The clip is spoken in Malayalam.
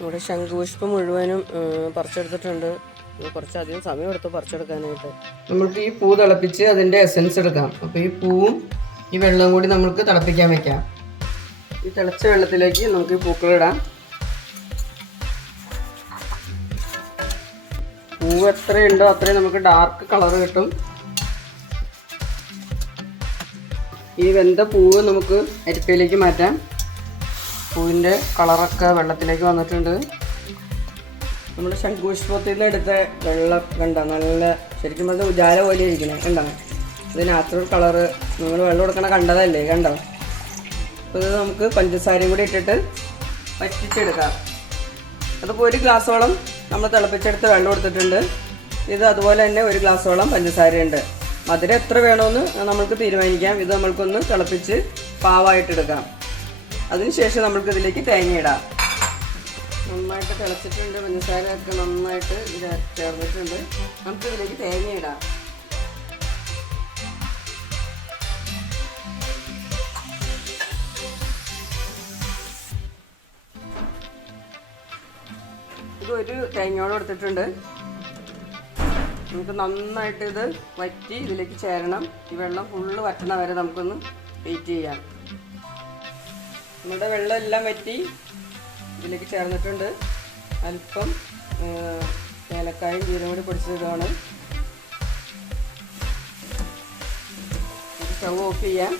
നമ്മുടെ ശംഖുപുഷ്പം മുഴുവനും പറിച്ചെടുത്തിട്ടുണ്ട്. കുറച്ചധികം സമയം എടുത്തു പറിച്ചെടുക്കാനായിട്ട്. നമുക്ക് ഈ പൂ തിളപ്പിച്ച് അതിൻ്റെ എസൻസ് എടുക്കാം. അപ്പോൾ ഈ പൂവും ഈ വെള്ളവും കൂടി നമുക്ക് തിളപ്പിക്കാൻ വെക്കാം. ഈ തിളച്ച വെള്ളത്തിലേക്ക് നമുക്ക് ഈ പൂക്കളിടാം. പൂവ് എത്രയുണ്ടോ അത്രയും നമുക്ക് ഡാർക്ക് കളർ കിട്ടും. ഈ വെന്ത പൂവ് നമുക്ക് അരിപ്പയിലേക്ക് മാറ്റാം. പൂവിൻ്റെ കളറൊക്കെ വെള്ളത്തിലേക്ക് വന്നിട്ടുണ്ട്. നമ്മുടെ ശംഖുപുഷ്പത്തിൽ നിന്ന് എടുത്ത വെള്ളം കണ്ട നല്ല ശരിക്കും പറഞ്ഞാൽ ഉജാല പോലെ ഇരിക്കണേ കണ്ടോ. ഇത് നാച്ചുറൽ കളറ്. നിങ്ങൾ വെള്ളം കൊടുക്കണ കണ്ടതല്ലേ, കണ്ടോ. അപ്പോൾ ഇത് നമുക്ക് പഞ്ചസാരയും കൂടി ഇട്ടിട്ട് വറ്റിച്ചെടുക്കാം. അതിപ്പോൾ 1 ഗ്ലാസോളം നമ്മൾ തിളപ്പിച്ചെടുത്ത് വെള്ളം എടുത്തിട്ടുണ്ട്. ഇത് അതുപോലെ തന്നെ 1 ഗ്ലാസോളം പഞ്ചസാരയുണ്ട്. മധുരം എത്ര വേണമെന്ന് നമുക്ക് തീരുമാനിക്കാം. ഇത് നമ്മൾക്കൊന്ന് തിളപ്പിച്ച് പാവായിട്ടെടുക്കാം. അതിനുശേഷം നമുക്ക് ഇതിലേക്ക് തേങ്ങ ഇടാം. നന്നായിട്ട് തിളച്ചിട്ടുണ്ട്. പഞ്ചസാരയൊക്കെ നന്നായിട്ട് ഇത് ചേർന്നിട്ടുണ്ട്. നമുക്ക് ഇതിലേക്ക് തേങ്ങ ഇടാം. ഇത് 1 തേങ്ങയോളം എടുത്തിട്ടുണ്ട്. നമുക്ക് നന്നായിട്ട് ഇത് വറ്റി ഇതിലേക്ക് ചേരണം. ഈ വെള്ളം ഫുള്ള് വറ്റണ വരെ നമുക്കൊന്ന് വെയിറ്റ് ചെയ്യാം. നമ്മുടെ വെള്ളം എല്ലാം വറ്റി ഇതിലേക്ക് ചേർന്നിട്ടുണ്ട്. അല്പം ഏലക്കായും ജീരകം കൂടി പൊടിച്ചതാണ്. സ്റ്റവ് ഓഫ് ചെയ്യാം.